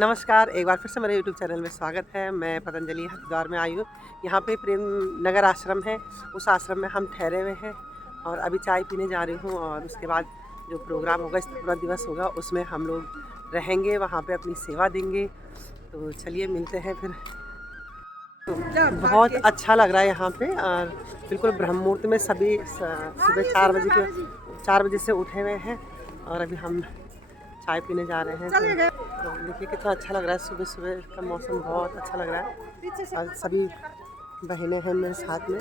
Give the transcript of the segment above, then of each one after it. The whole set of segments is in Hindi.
नमस्कार, एक बार फिर से मेरे यूट्यूब चैनल में स्वागत है। मैं पतंजलि हरिद्वार में आई हूँ। यहाँ पे प्रेम नगर आश्रम है, उस आश्रम में हम ठहरे हुए हैं और अभी चाय पीने जा रही हूँ। और उसके बाद जो प्रोग्राम होगा, स्थापना दिवस होगा, उसमें हम लोग रहेंगे, वहाँ पे अपनी सेवा देंगे। तो चलिए मिलते हैं फिर। तो बहुत अच्छा लग रहा है यहाँ पे और बिल्कुल ब्रह्म मुहूर्त में सभी सुबह 4 बजे से उठे हुए हैं और अभी हम चाय पीने जा रहे हैं। तो देखिए कितना अच्छा लग रहा है, सुबह सुबह का मौसम बहुत अच्छा लग रहा है और सभी बहनें हैं मेरे साथ में।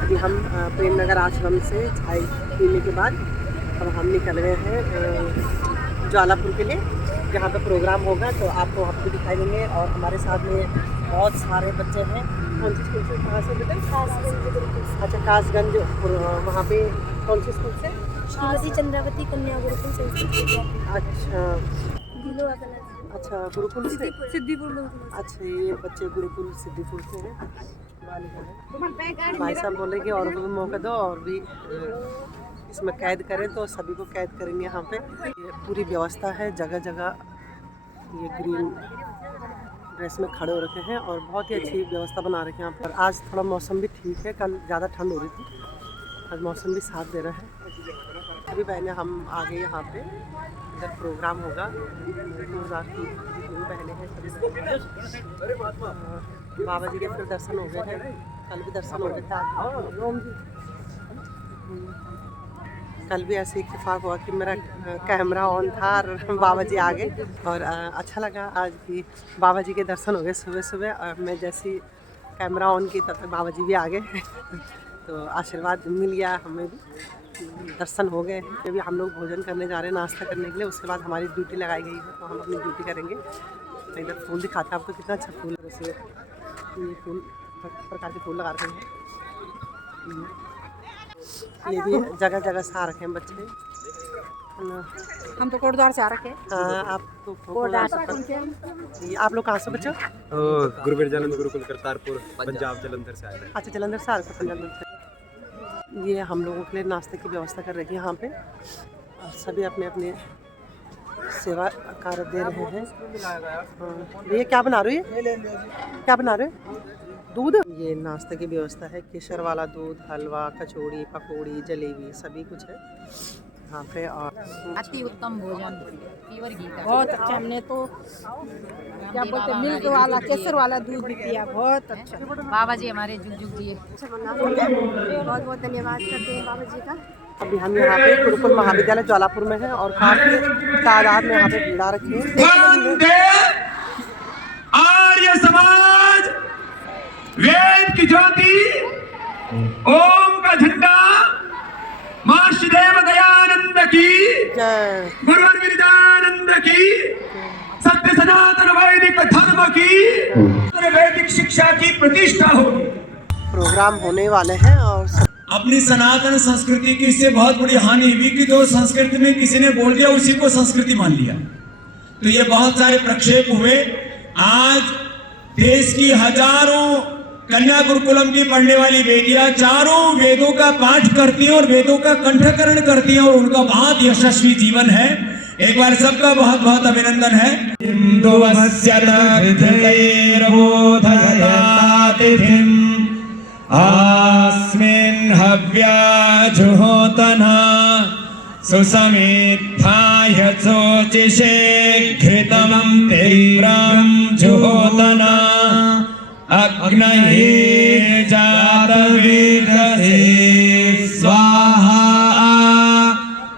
अभी हम प्रेम नगर आश्रम से चाय पीने के बाद अब हम निकल गए हैं ज्वालापुर के लिए, जहाँ पे प्रोग्राम होगा। तो आपको वहाँ पे दिखाई देंगे। और हमारे साथ में बहुत सारे बच्चे हैं। कौन सी स्कूल से, कहाँ से बेटे? अच्छा, कासगंज। वहाँ पे कौन सी स्कूल से? श्रीमती चंद्रावती कन्या गुरुकुल संस्कृत विद्यालय। अच्छा, गुरुकुल से सिद्धिपुर। अच्छा, ये बच्चे गुरुकुल सिद्धिपुर से हैं। भाई साहब बोले कि और भी मौका दो और भी इसमें कैद करें, तो सभी को कैद करेंगे। यहाँ पे ये पूरी व्यवस्था है, जगह जगह ये ग्रीन ड्रेस में खड़े हो रखे हैं और बहुत ही अच्छी व्यवस्था बना रखे हैं यहाँ पर। आज थोड़ा मौसम भी ठीक है, कल ज़्यादा ठंड हो रही थी, आज मौसम भी साथ दे रहा है। सभी बहनें हम आ गए यहाँ पे, इधर प्रोग्राम होगा। 2000 की जितनी बहनें हैं सभी बाबा जी के फिर दर्शन हो गए हैं। कल भी दर्शन हो गए थे। कल भी ऐसे इत्तेफाक हुआ कि मेरा कैमरा ऑन था और बाबा जी आ गए और अच्छा लगा आज भी बाबा जी के दर्शन हो गए सुबह सुबह। और मैं जैसी कैमरा ऑन की तब तक बाबा जी भी आ गए तो आशीर्वाद मिल गया, हमें भी दर्शन हो गए। अभी हम लोग भोजन करने जा रहे हैं, नाश्ता करने के लिए। उसके बाद हमारी ड्यूटी लगाई गई है, तो हम अपनी ड्यूटी करेंगे। तो इधर फूल दिखाते हैं आपको, कितना अच्छा फूल है। वैसे ये फूल हर प्रकार के फूल लगा रखे हैं। ये भी जगह जगह से आ रखे हैं बच्चे। हम तो कोटद्वार से आ रखे हैं। हाँ, आप तो आप लोग कहाँ से बच्चों? गुरु विरजानंद गुरुकुल करतारपुर, पंजाब जलंधर से आए हैं। अच्छा, जलंधर से आ रखे हैं, पंजाब से। ये हम लोगों के लिए नाश्ते की व्यवस्था कर रखी है यहाँ पे और सभी अपने अपने सेवा कार्य दे रहे हैं। ये क्या बना रहे हो? क्या बना रहे हो? दूध। ये नाश्ते की व्यवस्था है, केसर वाला दूध, हलवा, कचौड़ी, पकौड़ी, जलेबी, सभी कुछ है यहाँ पे। और अति उत्तम भोजन, प्योर घी का। बहुत अच्छा। हमने तो क्या बोलते मिल्क वाला केसर वाला दूध भी पिया, बहुत अच्छा। बाबा जी हमारे जुग जुग जिए। बहुत बहुत धन्यवाद करते हैं बाबा जी का। अभी हम यहाँ पे गुरुकुल महाविद्यालय ज्वालापुर में हैं और काफी तादाद में यहाँ पे भीड़ रखी है। आर्य समाज, वेद की ज्योति, ओम का झंडा, मार्षदेव दयानंद की, गुरु विरजानंद की, सत्य सनातन वैदिक धर्म की, वैदिक शिक्षा की प्रतिष्ठा होगी। प्रोग्राम होने वाले हैं और अपनी सनातन संस्कृति की इससे बहुत बड़ी हानि हुई कि जो संस्कृति में किसी ने बोल दिया उसी को संस्कृति मान लिया। तो ये बहुत सारे प्रक्षेप हुए। आज देश की हजारों कन्या गुरुकुलम की पढ़ने वाली बेटियां चारों वेदों का पाठ करती हैं और वेदों का कंठकरण करती हैं और उनका बहुत यशस्वी जीवन है। एक बार सबका बहुत बहुत अभिनंदन है। अस्मिन् हव्याजुहोतना सुसमित्थाय चोचिषे घृतं तीव्रं जुहोतना अग्नये जातवेदसे स्वाहा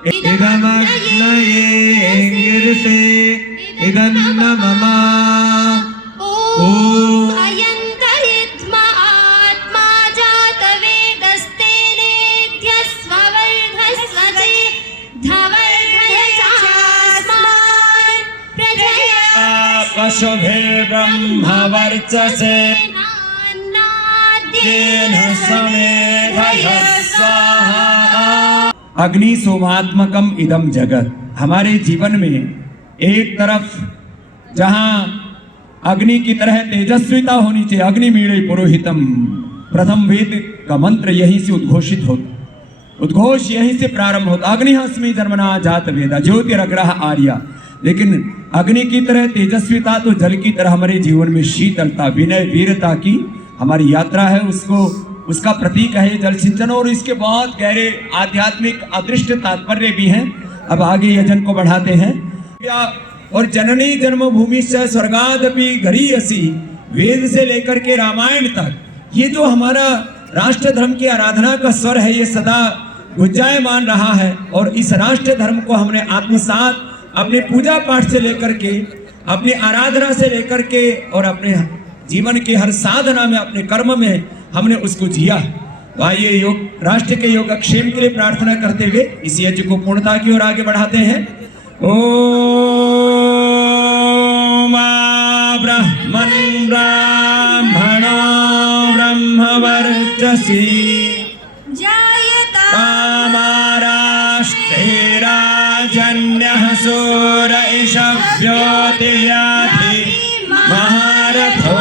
इदमग्नये गिरसे इदन्न मम ब्रह्मवर्चसे अग्नि सोमात्मकम इदम जगत। हमारे जीवन में एक तरफ जहां अग्नि की तरह तेजस्विता होनी चाहिए, अग्निमीळे पुरोहितम, प्रथम वेद का मंत्र यहीं से उद्घोषित होता, उद्घोष यहीं से प्रारंभ होता। अग्निहस्मि जन्मना जात वेदा ज्योतिरग्रह आर्या। लेकिन अग्नि की तरह तेजस्विता तो जल की तरह हमारे जीवन में शीतलता, विनय, वीरता की हमारी यात्रा है, उसका प्रतीक है जल सिंचन। और इसके बहुत गहरे आध्यात्मिक अदृष्ट तात्पर्य भी हैं। अब आगे यजन को बढ़ाते हैं। और जननी जन्मभूमि से स्वर्गादपि गरीयसी, वेद से लेकर के रामायण तक ये जो हमारा राष्ट्र धर्म की आराधना का स्वर है, ये सदा गुंजायमान रहा है। और इस राष्ट्र धर्म को हमने आत्मसात अपने पूजा पाठ से लेकर के, अपनी आराधना से लेकर के और अपने जीवन के हर साधना में, अपने कर्म में हमने उसको जिया। तो आइए योग राष्ट्र के योगक्षेम के लिए प्रार्थना करते हुए इस यज्ञ को पूर्णता की ओर आगे बढ़ाते हैं। ओम ब्राह्मण ब्राह्मणो ब्रह्मवर्चसी कामाराष्ट्रे राजन्यः सूर ईशव्योतिव्याधि महारथो।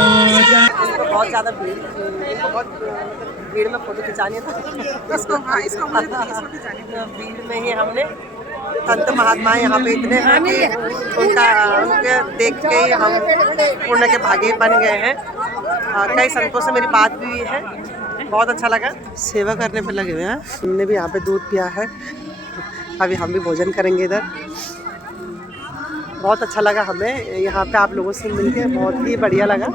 बहुत ज़्यादा बहुत भीड़ में फोटो खिंचानी था इसको भीड़ में ही हमने संत महात्मा यहाँ पे इतने हैं कि उनके देख के ही हम पुण्य के भागी बन गए हैं। कई संतों से मेरी बात भी हुई है, बहुत अच्छा लगा। सेवा करने पे लगे हुए हैं। हमने भी यहाँ पे दूध पिया है, अभी हम भी भोजन करेंगे इधर। बहुत अच्छा लगा हमें यहाँ पे आप लोगों से मिलके, बहुत ही बढ़िया लगा।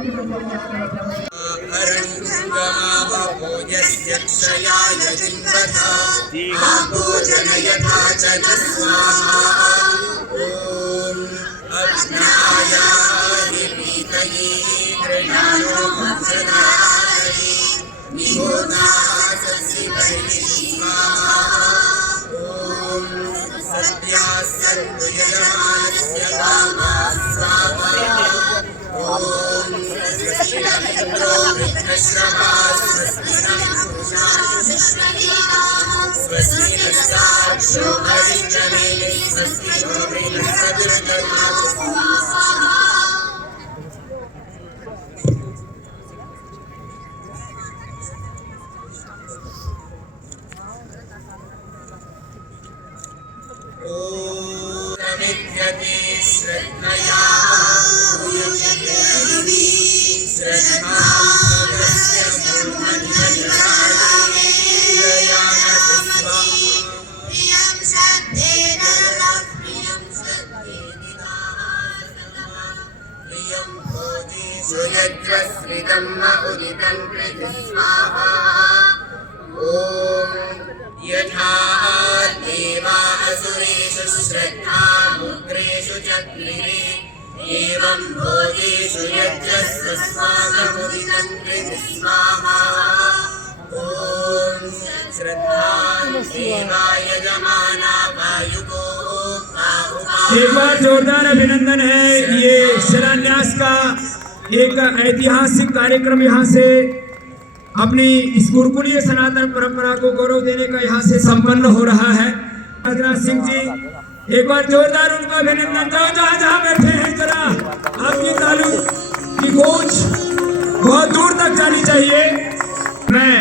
यथा देवा असुरेषु श्रद्धा मुद्रेषु चक्रिरे एवं भोजेषु यज्ञस्वस्माकमुदितं कृति स्वाहा। ॐ श्रद्धा देवा यजमाना वायुको। एक बार जोरदार अभिनंदन है। ये शिलान्यास का एक ऐतिहासिक कार्यक्रम यहाँ से अपनी इस गुरुकुलीय सनातन परंपरा को गौरव देने का यहाँ से संपन्न हो रहा है। राजनाथ सिंह जी, एक बार जोरदार उनका अभिनंदन। जाओ जहाँ जहाँ बैठे हैं, जरा आपकी तालू की गूंज बहुत दूर तक जानी चाहिए। मैं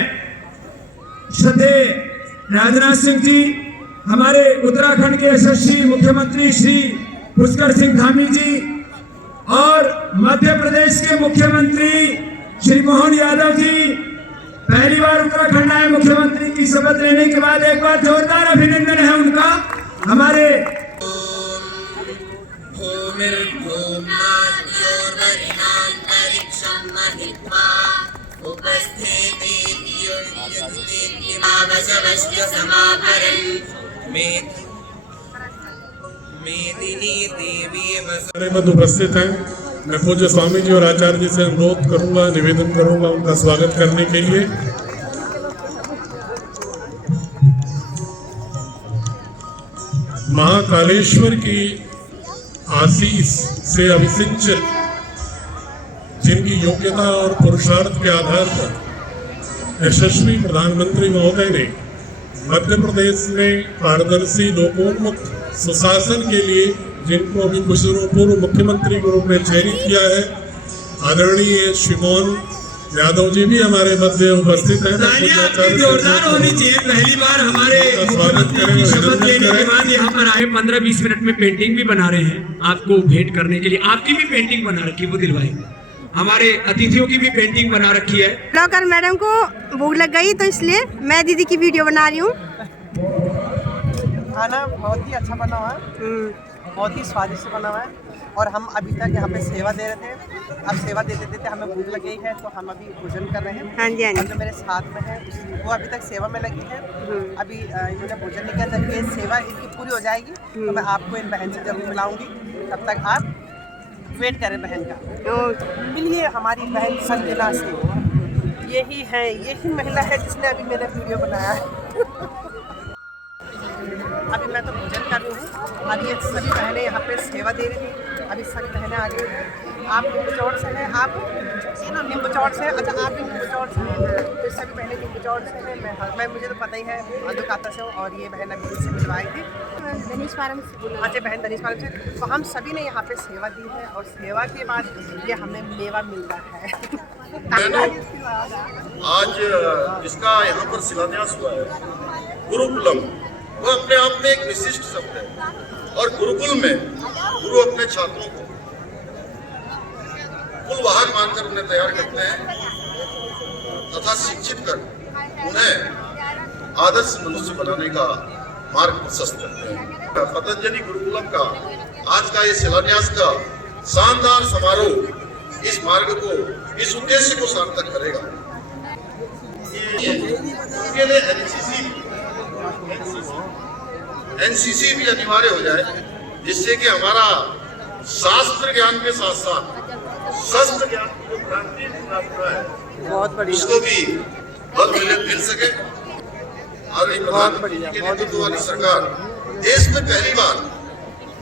श्रद्धेय राजनाथ सिंह जी, हमारे उत्तराखंड के यशस्वी मुख्यमंत्री श्री पुष्कर सिंह धामी जी और मध्य प्रदेश के मुख्यमंत्री श्री मोहन यादव जी पहली बार उत्तराखंड आए मुख्यमंत्री की शपथ लेने के बाद। एक बार जोरदार अभिनंदन है उनका। हमारे में उपस्थित हैं। मैं पूज्य स्वामी जी और आचार्य जी से अनुरोध करूंगा, निवेदन करूंगा उनका स्वागत करने के लिए। महाकालेश्वर की आशीष से अभिषिक्त, जिनकी योग्यता और पुरुषार्थ के आधार पर यशस्वी प्रधानमंत्री महोदय ने मध्य प्रदेश में पारदर्शी लोकोन्मुख सुशासन के लिए जिनको अभी कुछ दिनों पूर्व मुख्यमंत्री के रूप में चयनित किया है, आदरणीय श्री मोहन यादव जी भी हमारे मध्य उपस्थित हैं। तालियां आपकी जोरदार होनी चाहिए। पहली बार हमारे मुख्यमंत्री की शपथ लेने के बाद यहाँ पर आए, 15-20 मिनट में पेंटिंग भी बना रहे हैं आपको भेंट करने के लिए। आपकी भी पेंटिंग बना रखी है बुदिल भाई, हमारे अतिथियों की भी पेंटिंग बना रखी है। ब्लॉगर मैडम को भूख लग गई तो इसलिए मैं दीदी की वीडियो बना रही हूँ। खाना बहुत ही अच्छा बना हुआ है, बहुत ही स्वादिष्ट बना हुआ है। और हम अभी तक यहाँ पे सेवा दे रहे थे। अब सेवा देते देते हमें भूख लग गई है तो हम अभी भोजन कर रहे हैं। हाँ जी, हाँ जी। और जो मेरे साथ में है वो अभी तक सेवा में लगी है। अभी इन्होंने भोजन नहीं किया। जब ये सेवा इनकी पूरी हो जाएगी तो मैं आपको इन बहन से जरूर मिलाऊंगी। तब तक आप वेट करें बहन का। मिलिए हमारी बहन संजना से। यही महिला है जिसने अभी मेरा वीडियो बनाया है। अभी मैं तो भोजन कर रही हूँ। अभी ये सभी बहनें यहाँ पे सेवा दे रही थी। अभी सभी बहनें आ गई। आप निम्बचौड़ से हैं, आप निम्बचौड़ से, अच्छा आप भी निम्बचौड़ से हैं। तो सभी बहनें निम्बचौड़ से हैं। मैं मुझे तो पता ही है अंधुकाता से हूँ। और ये बहन अभी मुझसे मिलवाई थी धनीश फार्म से। अच्छा बहन धनीश फार्म से। तो हम सभी ने यहाँ पे सेवा दी है और सेवा के बाद ये हमें मेवा मिल रहा है। आज जिसका यहाँ पर शिलान्यास हुआ है गुरुकुलम, वो अपने आप में एक विशिष्ट शब्द है। और गुरुकुल में गुरु अपने छात्रों को कुलवाहक मानकर उन्हें तैयार करते हैं तथा शिक्षित कर उन्हें आदर्श मनुष्य बनाने का मार्ग प्रशस्त करते हैं। पतंजलि गुरुकुलम का आज का ये शिलान्यास का शानदार समारोह इस मार्ग को, इस उद्देश्य को सार्थक करेगा। इसके लिए एनसीसी भी अनिवार्य हो जाए, जिससे कि हमारा शास्त्र ज्ञान के साथ साथ शस्त्र ज्ञान की जो क्रांति हुआ है बहुत बढ़िया, उसको भी बल मिल सके। और प्रधानमंत्री के नेतृत्व वाली सरकार देश में पहली बार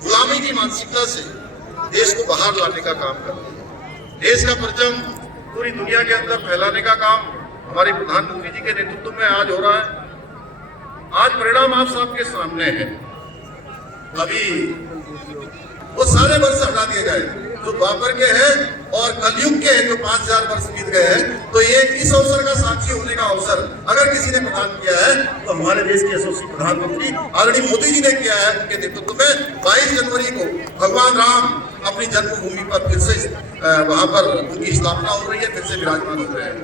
गुलामी की मानसिकता से देश को बाहर लाने का काम कर रही है। देश का परचम पूरी दुनिया के अंदर फैलाने का काम हमारे प्रधानमंत्री जी के नेतृत्व में आज हो रहा है। आज परिणाम आप सबके सामने है। अभी वो सारे वर्ष हटा दिए गए जो द्वापर के हैं और कलयुग के हैं, जो 5000 वर्ष बीत गए हैं। तो ये इस अवसर का साक्षी होने का अवसर अगर किसी ने प्रदान किया है तो हमारे देश के यशस्वी प्रधानमंत्री आदरणीय मोदी जी ने किया है। उनके नेतृत्व में 22 जनवरी को भगवान राम अपनी जन्मभूमि पर फिर से वहां पर उनकी स्थापना हो रही है, फिर से विराजमान हो रहे हैं।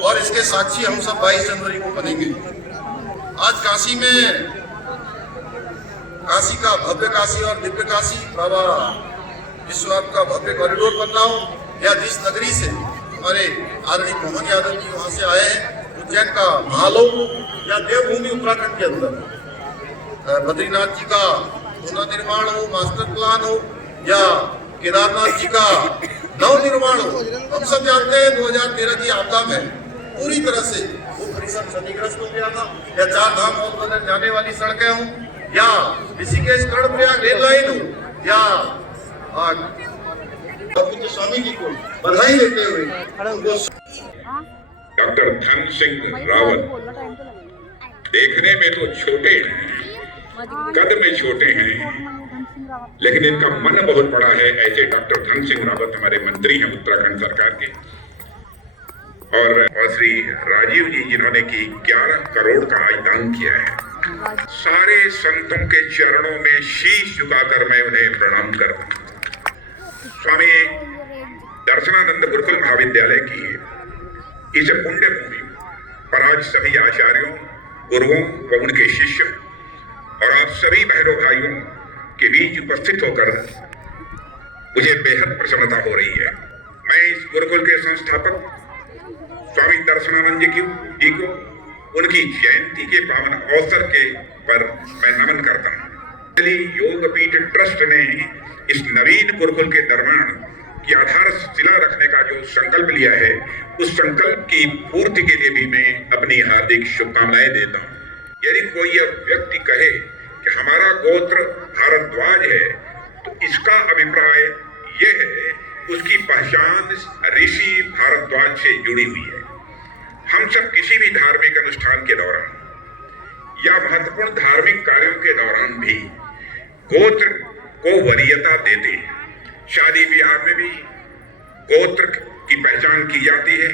और इसके साक्षी हम सब 22 जनवरी को बनेंगे। आज काशी में, काशी का भव्य काशी और दिव्य काशी, बाबा विश्वनाथ का भव्य कॉरिडोर बन रहा हो, या जिस नगरी से हमारे आदरणीय मोहन यादव जी वहाँ से आए हैं, उज्जैन का महालोक या देवभूमि उत्तराखंड के अंदर बद्रीनाथ जी का पुनर्निर्माण हो, मास्टर प्लान हो, या केदारनाथ जी का नव निर्माण हो। हम सब जानते हैं 2013 की आपदा में पूरी तरह से वो परिसर क्षतिग्रस्त हो गया था। या चार धाम और बदल जाने वाली सड़कें हों, या ऋषिकेश कर्णप्रयाग रेल लाइन हो, या स्वामी जी को बधाई देते हुए डॉक्टर धन सिंह रावत देखने में तो छोटे हैं, कद में छोटे हैं, लेकिन इनका मन बहुत बड़ा है। ऐसे डॉक्टर धन सिंह रावत हमारे मंत्री हैं उत्तराखंड सरकार के। और श्री राजीव जी जिन्होंने की 11 करोड़ का आज दान किया है। सारे संतों के चरणों में शीश झुकाकर मैं उन्हें प्रणाम करता हूँ। स्वामी दर्शनानंद गुरुकुल महाविद्यालय की इस पुण्य भूमि पर आज सभी आचार्यों, गुरुओं व उनके शिष्यों और आप सभी बहनों भाइयों के बीच उपस्थित होकर मुझे बेहद प्रसन्नता हो रही है। मैं इस गुरुकुल के संस्थापक स्वामी दर्शनानंद जी को उनकी जयंती के पावन अवसर के पर मैं नमन करता हूँ। योगपीठ ट्रस्ट ने इस नवीन गुरुकुल के निर्माण की आधारशिला रखने का जो संकल्प लिया है, उस संकल्प की पूर्ति के लिए भी मैं अपनी हार्दिक शुभकामनाएं देता हूँ। यदि कोई व्यक्ति कहे कि हमारा गोत्र भारद्वाज है, तो इसका अभिप्राय यह है उसकी पहचान ऋषि भारद्वाज से जुड़ी हुई है। हम सब किसी भी धार्मिक अनुष्ठान के दौरान या महत्वपूर्ण धार्मिक कार्यों के दौरान भी गोत्र को वरीयता देते हैं। शादी ब्याह में भी गोत्र की की पहचान की जाती है।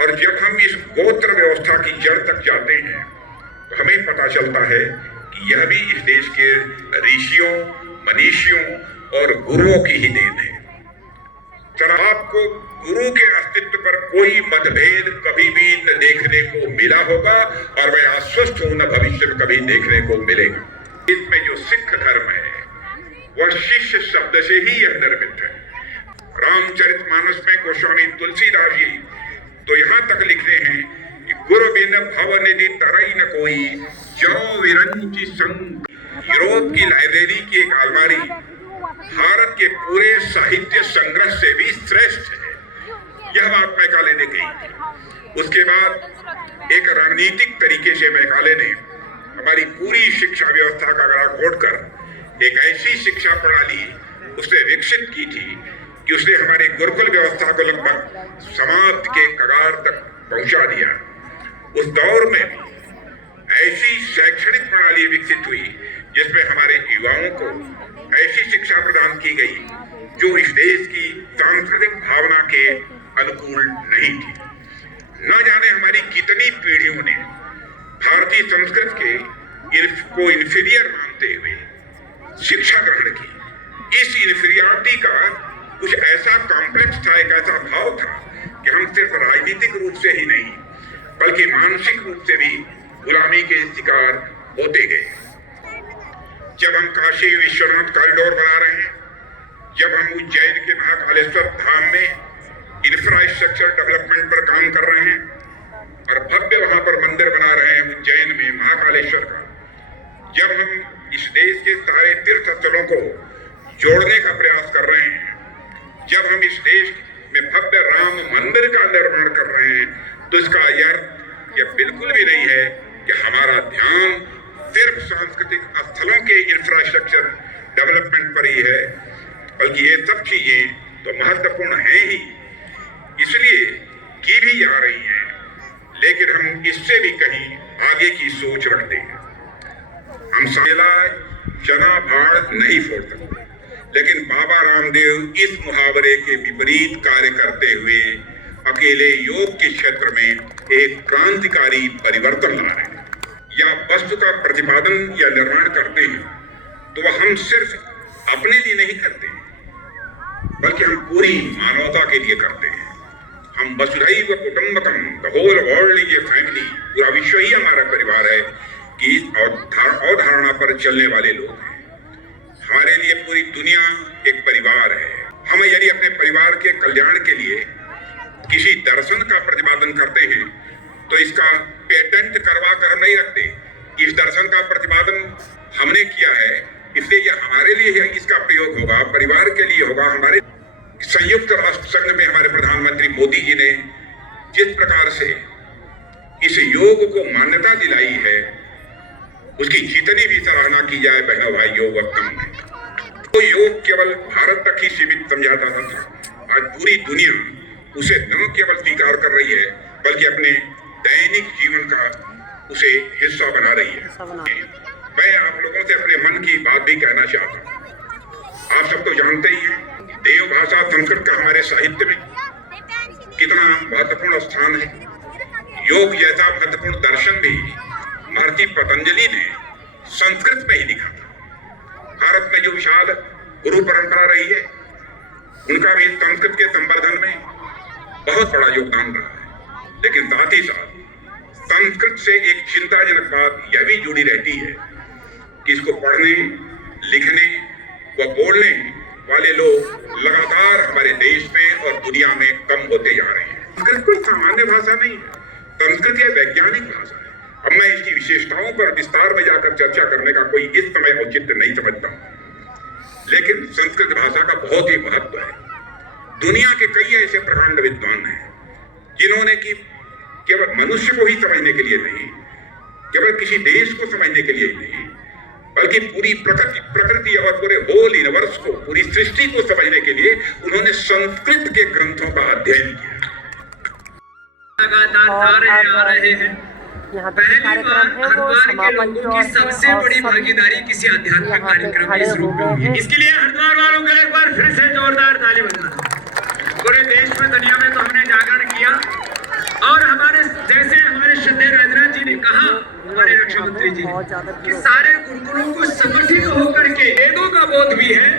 और जब हम इस गोत्र व्यवस्था की जड़ तक जाते हैं तो हमें पता चलता है कि यह भी इस देश के ऋषियों, मनीषियों और गुरुओं की ही देन है। जरा आपको गुरु के अस्तित्व पर कोई मतभेद कभी भी न देखने को मिला होगा और मैं आश्वस्त हूं न भविष्य में कभी देखने को मिलेगा। इसमें जो सिख धर्म है वह शिष्य शब्द से ही यह निर्मित है। रामचरितमानस में गोस्वामी तुलसीदास जी तो यहाँ तक लिखते हैं कि गुरु बिन भव निधि तरई न कोई जो विरंची संग। यूरोप की लाइब्रेरी की एक अलमारी भारत के पूरे साहित्य संग्रह से भी श्रेष्ठ है, यह बात मैकाले ने कही। उसके बाद एक रणनीतिक तरीके से मैकाले ने हमारी पूरी शिक्षा व्यवस्था का गला घोटकर एक ऐसी शिक्षा प्रणाली उसने विकसित की थी कि उसने हमारे गुरुकुल व्यवस्था को लगभग समाप्ति के कगार तक पहुंचा दिया। उस दौर में ऐसी शैक्षणिक प्रणाली विकसित हुई जिसमें हमारे युवाओं को ऐसी शिक्षा प्रदान की गई जो इस देश की सांस्कृतिक भावना के अनुकूल नहीं थी। न जाने हमारी कितनी पीढ़ियों ने भारतीय संस्कृत को इंफीरियर मानते हुए शिक्षा ग्रहण की। इस इंफीरियरिटी का कुछ ऐसा कॉम्प्लेक्स था, एक ऐसा भाव था कि हम सिर्फ राजनीतिक रूप से ही नहीं बल्कि मानसिक रूप से भी गुलामी के शिकार होते गए। जब हम काशी विश्वनाथ कॉरिडोर बना रहे हैं, जब हम उज्जैन के महाकालेश्वर धाम में इंफ्रास्ट्रक्चर डेवलपमेंट पर काम कर रहे हैं और भव्य वहां पर मंदिर बना रहे हैं उज्जैन में महाकालेश्वर का, जब हम इस देश के सारे तीर्थ स्थलों को जोड़ने का प्रयास कर रहे हैं, जब हम इस देश में भव्य राम मंदिर का निर्माण कर रहे हैं, तो इसका अर्थ यह बिल्कुल भी नहीं है कि हमारा ध्यान सिर्फ सांस्कृतिक स्थलों के इंफ्रास्ट्रक्चर डेवलपमेंट पर ही है, बल्कि ये सब चीजें तो महत्वपूर्ण है ही, इसलिए की भी जा रही हैं, लेकिन हम इससे भी कहीं आगे की सोच रखते हैं। हम साला चना भाड़ नहीं फोड़ सकते, लेकिन बाबा रामदेव इस मुहावरे के विपरीत कार्य करते हुए अकेले योग के क्षेत्र में एक क्रांतिकारी परिवर्तन ला रहे हैं। या वस्तु का प्रतिपादन या निर्माण करते हैं तो वह हम सिर्फ अपने लिए नहीं करते, बल्कि हम पूरी मानवता के लिए करते हैं। हम वसुधैव कुटुंबकम, the whole world is a family, पूरा विश्व ही हमारा परिवार है कि अवधारणा पर चलने वाले लोग हैं। हमारे लिए पूरी दुनिया एक परिवार है। हम यदि अपने परिवार के कल्याण के लिए किसी दर्शन का प्रतिपादन करते हैं तो इसका पेटेंट करवा कर नहीं रखते। इस दर्शन का प्रतिपादन हमने किया है, इसलिए यह हमारे लिए इसका प्रयोग होगा, परिवार के लिए होगा। हमारे संयुक्त राष्ट्र संघ में हमारे प्रधानमंत्री मोदी जी ने जिस प्रकार से इस योग को मान्यता दिलाई है, उसकी जितनी भी सराहना की जाए बहनों भाइयों वह कम है। तो योग केवल भारत तक ही सीमित समझा जाता था, आज पूरी दुनिया उसे न केवल स्वीकार कर रही है बल्कि अपने दैनिक जीवन का उसे हिस्सा बना रही है। मैं आप लोगों से अपने मन की बात भी कहना चाहता हूँ। आप सब तो जानते ही हैं देव भाषा संस्कृत का हमारे साहित्य में कितना महत्वपूर्ण स्थान है। योग जैसा महत्वपूर्ण दर्शन भी महर्षि पतंजलि ने संस्कृत में ही लिखा था। भारत में जो विशाल गुरु परंपरा रही है, उनका भी संस्कृत के संवर्धन में बहुत बड़ा योगदान रहा है। लेकिन साथ ही साथ संस्कृत से एक चिंताजनक बात यह भी जुड़ी रहती है कि इसको पढ़ने, लिखने व बोलने वाले लोग लगातार हमारे देश में और दुनिया में कम होते जा रहे हैं। संस्कृत कोई सामान्य भाषा नहीं है, संस्कृत यह वैज्ञानिक भाषा है। अब मैं इसकी विशेषताओं पर विस्तार में जाकर चर्चा करने का कोई इस समय औचित्य नहीं समझता हूँ, लेकिन संस्कृत भाषा का बहुत ही महत्व है। दुनिया के कई ऐसे प्रकांड विद्वान हैं जिन्होंने कि केवल मनुष्य को ही समझने के लिए नहीं, केवल किसी देश को समझने के लिए ही नहीं, बल्कि पूरी प्रकृति और पूरे होल यूनिवर्स को, पूरी सृष्टि को समझने के लिए उन्होंने संस्कृत के ग्रंथों का अध्ययन किया। लगातार आ रहे हैं। यहाँ पे कार्यक्रम है वो समापन की ओर सबसे बड़ी भागीदारी किसी आध्यात्मिक कार्यक्रम में शुरू हुई है। इसके लिए हरिद्वार वालों को एक बार फिर से जोरदार ताली बजाना। पूरे देश में, दुनिया में तो हमने जागरण किया। और हमारे जैसे हमारे श्रद्धेय राजनाथ जी ने कहा, हमारे रक्षा मंत्री जी ने, कि सारे गुरुकुलों को संगठित होकर के वेदों का बोध भी है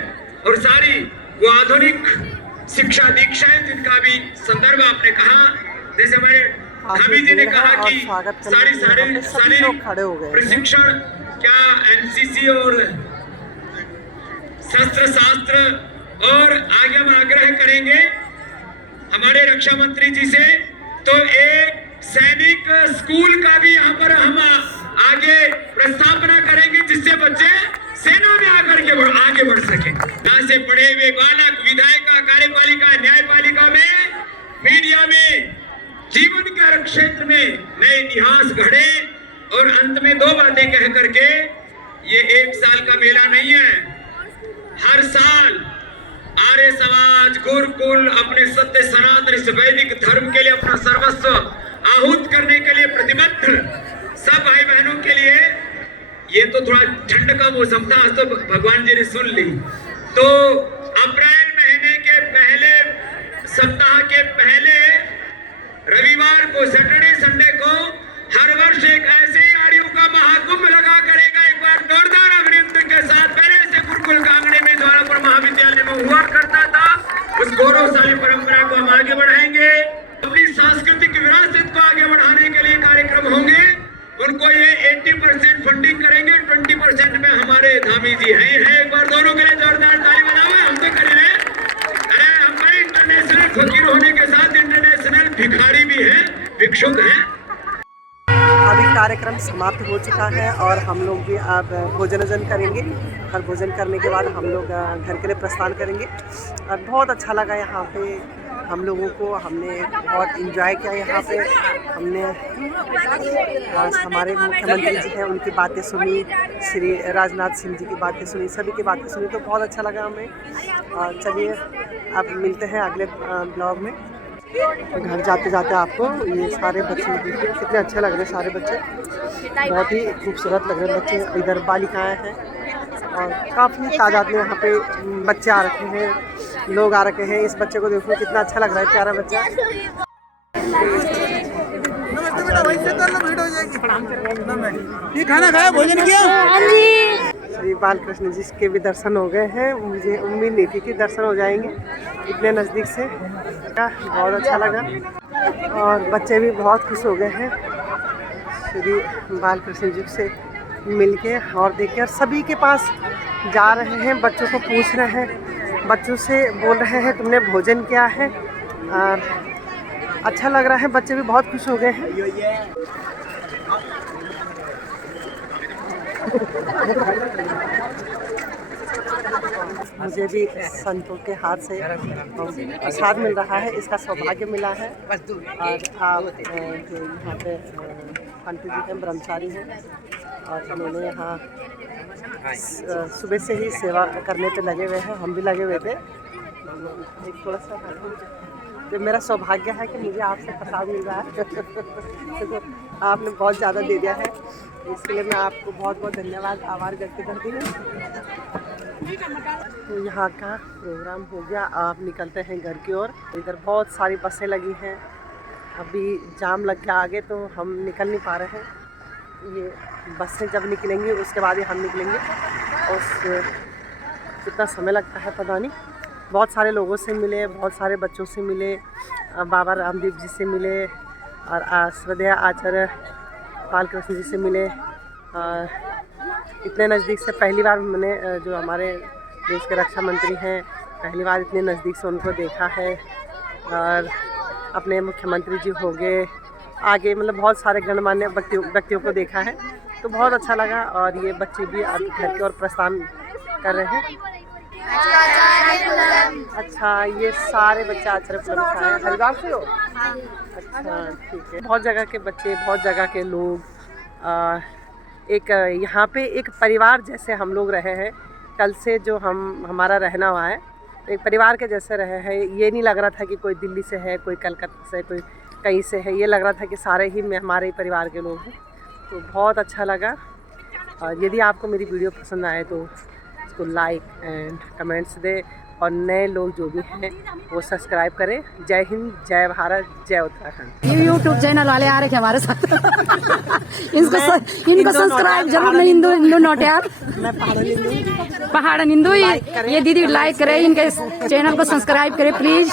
और सारी वो आधुनिक शिक्षा दीक्षाएं जिनका भी संदर्भ आपने कहा, जैसे हमारे धामी जी ने कहा कि सारी प्रशिक्षण क्या एनसीसी और शस्त्र शास्त्र, और आगे हम आग्रह करेंगे हमारे रक्षा मंत्री जी से, तो एक सैनिक स्कूल का भी यहाँ पर हम आगे प्रस्तावना करेंगे, जिससे बच्चे सेना में आकर के आगे बढ़ सके। यहाँ से पढ़े हुए बालक विधायिका, कार्यपालिका, न्यायपालिका में, मीडिया में, जीवन के हर क्षेत्र में नए इतिहास घड़े। और अंत में दो बातें कह करके, ये एक साल का मेला नहीं है, हर साल आर्य समाज गुरुकुल अपने सत्य सनातन इस वैदिक धर्म के लिए अपना सर्वस्व आहूत करने के लिए प्रतिबद्ध सब भाई बहनों के लिए। ये तो थोड़ा ठंड का मौसम था, आज तो भगवान जी ने सुन ली। तो अप्रैल महीने के पहले सप्ताह के पहले रविवार को, सैटरडे संडे को हर वर्ष एक ऐसे ही आर्यों का महाकुंभ लगा करेगा। एक बार जोरदार अभिनंदन के साथ पहले से गुरुकुल कांगड़े में ज्वालापुर महाविद्यालय में हुआ करता था, उस गौरवशाली परंपरा को हम आगे बढ़ाएंगे। अपनी सांस्कृतिक विरासत को आगे बढ़ाने के लिए कार्यक्रम होंगे। उनको ये 80% फंडिंग करेंगे, 20% में हमारे धामी जी हैं। एक बार दोनों के लिए जोरदार ताली बजाओ, हम तो करेंगे। अरे हमारे इंटरनेशनल फकीर होने के साथ इंटरनेशनल भिखारी भी हैं, भिक्षुक हैं। अभी कार्यक्रम समाप्त हो चुका है और हम लोग भी अब भोजन करेंगे, और भोजन करने के बाद हम लोग घर के लिए प्रस्थान करेंगे। और बहुत अच्छा लगा यहाँ पे हम लोगों को, हमने बहुत एंजॉय किया यहाँ पे। हमने हमारे मुख्यमंत्री जी हैं उनकी बातें सुनी, श्री राजनाथ सिंह जी की बातें सुनी, सभी की बातें सुनी, तो बहुत अच्छा लगा हमें। और चलिए अब मिलते हैं अगले ब्लॉग में। घर जाते जाते आपको ये सारे बच्चे देखिए कितने अच्छे लग रहे हैं, सारे बच्चे बहुत ही खूबसूरत लग रहे हैं बच्चे। इधर बालिकाएं हैं और काफ़ी तादाद में यहाँ पे बच्चे आ रखे हैं, लोग आ रखे हैं। इस बच्चे को देखो कितना अच्छा लग रहा है, प्यारा बच्चा। ये खाना खाया, भोजन किया? श्री बालकृष्ण जी के भी दर्शन हो गए हैं। मुझे उम्मीद नहीं थी कि दर्शन हो जाएंगे इतने नज़दीक से। बहुत अच्छा लगा और बच्चे भी बहुत खुश हो गए हैं श्री बालकृष्ण जी से मिलके और देख के। और सभी के पास जा रहे हैं, बच्चों को पूछ रहे हैं, बच्चों से बोल रहे हैं तुमने भोजन किया है। और अच्छा लग रहा है, बच्चे भी बहुत खुश हो गए हैं। मुझे भी संतों के हाथ से प्रसाद मिल रहा है, इसका सौभाग्य मिला है। और आप जो यहाँ पे पंत जी हैं, ब्रह्मचारी हैं, और उन्होंने यहाँ सुबह से ही सेवा करने पे लगे हुए हैं, हम भी लगे हुए थे। एक थोड़ा सा तो मेरा सौभाग्य है कि मुझे आपसे प्रसाद मिल रहा है। तो आपने बहुत ज़्यादा दे दिया है, इसके लिए मैं आपको बहुत बहुत धन्यवाद, आभार व्यक्त करती हूँ। तो यहाँ का प्रोग्राम हो गया, आप निकलते हैं घर की ओर। इधर बहुत सारी बसें लगी हैं, अभी जाम लग गया आगे, तो हम निकल नहीं पा रहे हैं। ये बसें जब निकलेंगी उसके बाद ही हम निकलेंगे। और कितना समय लगता है पता नहीं। बहुत सारे लोगों से मिले, बहुत सारे बच्चों से मिले, बाबा रामदेव जी से मिले, और श्रद्धेय आचार्य बालकृष्ण जी से मिले। इतने नज़दीक से पहली बार मैंने, जो हमारे देश के रक्षा मंत्री हैं, पहली बार इतने नज़दीक से उनको देखा है। और अपने मुख्यमंत्री जी हो गए, आगे मतलब बहुत सारे गणमान्य व्यक्तियों को देखा है, तो बहुत अच्छा लगा। और ये बच्चे भी अब घर की ओर प्रस्थान कर रहे हैं। अच्छा, ये सारे बच्चे आचार्य कुलम से आए, हरिद्वार से हो? अच्छा, ठीक है। बहुत जगह के बच्चे, बहुत जगह के लोग, एक यहाँ पे एक परिवार जैसे हम लोग रहे हैं। कल से जो हमारा रहना हुआ है, एक परिवार के जैसे रहे हैं। ये नहीं लग रहा था कि कोई दिल्ली से है, कोई कलकत्ता से, कोई कहीं से है। ये लग रहा था कि सारे ही हमारे ही परिवार के लोग हैं, तो बहुत अच्छा लगा। और यदि आपको मेरी वीडियो पसंद आए तो इसको लाइक एंड कमेंट्स दे, और नए लोग जो भी हैं वो सब्सक्राइब करें। जय हिंद, जय भारत, जय उत्तराखंड। ये यूट्यूब चैनल वाले आ रहे थे हमारे साथ। इनको सब्सक्राइब जरूर। मैं हिंदू नोट यार, पहाड़ हिंदू। ये दीदी लाइक करे, इनके चैनल को सब्सक्राइब करे प्लीज।